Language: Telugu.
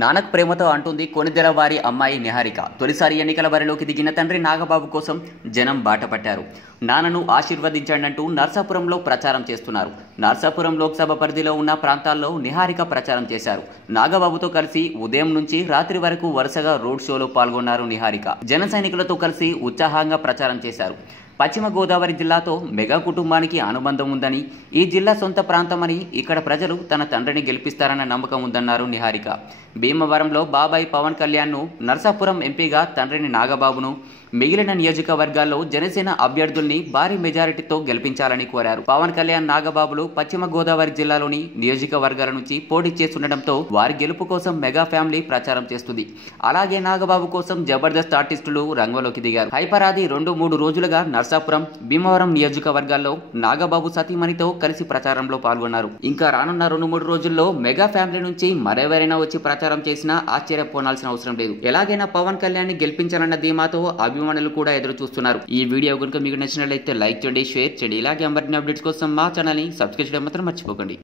నానక్ ప్రేమతో అంటుంది కొణిదెల వారి అమ్మాయి నిహారిక. తొలిసారి ఎన్నికల బరిలోకి దిగిన తండ్రి నాగబాబు కోసం జనం బాటపట్టారు. నాన్నను ఆశీర్వదించండంటూ నర్సాపురంలో ప్రచారం చేస్తున్నారు. నర్సాపురం లోక్సభ పరిధిలో ఉన్న ప్రాంతాల్లో నిహారిక ప్రచారం చేశారు. నాగబాబుతో కలిసి ఉదయం నుంచి రాత్రి వరకు వరుసగా రోడ్ షోలో పాల్గొన్నారు నిహారిక. జన సైనికులతో కలిసి ఉత్సాహంగా ప్రచారం చేశారు. పశ్చిమ గోదావరి జిల్లాతో మెగా కుటుంబానికి అనుబంధం ఉందని, ఈ జిల్లా సొంత ప్రాంతమని, ఇక్కడ ప్రజలు తన తండ్రిని గెలిపిస్తారన్న నమ్మకం ఉందన్నారు నిహారిక. భీమవరంలో బాబాయ్ పవన్ కళ్యాణ్ను, నర్సాపురం ఎంపీగా తండ్రిని నాగబాబును, మిగిలిన నియోజకవర్గాల్లో జనసేన అభ్యర్థుల్ని భారీ మెజారిటీతో గెలిపించాలని కోరారు. పవన్ కళ్యాణ్, నాగబాబులు పశ్చిమ గోదావరి జిల్లాలోని నియోజకవర్గాల నుంచి పోటీ చేస్తుండటంతో వారి గెలుపు కోసం మెగా ఫ్యామిలీ ప్రచారం చేస్తుంది. అలాగే నాగబాబు కోసం జబర్దస్త్ ఆర్టిస్టులు రంగంలోకి దిగారు. హైపరాది 2-3 రోజులుగా నర్సాపురం, భీమవరం నియోజకవర్గాల్లో నాగబాబు సతీమణితో కలిసి ప్రచారంలో పాల్గొన్నారు. ఇంకా రానున్న 2-3 రోజుల్లో మెగా ఫ్యామిలీ నుంచి మరెవరైనా వచ్చి ప్రచారం చేసినా ఆశ్చర్యపోనాల్సిన అవసరం లేదు. ఎలాగైనా పవన్ కళ్యాణ్ ని గెలిపించాలన్న ధీమాతో అభిమానులు కూడా ఎదురు చూస్తున్నారు. ఈ వీడియో కనుక మీకు నచ్చినట్లయితే లైక్ చేయండి, షేర్ చేయండి. ఇలాగే మరిన్ని అప్డేట్స్ కోసం మా ఛానల్ ని సబ్స్క్రైబ్ చేయడం మాత్రం మర్చిపోకండి.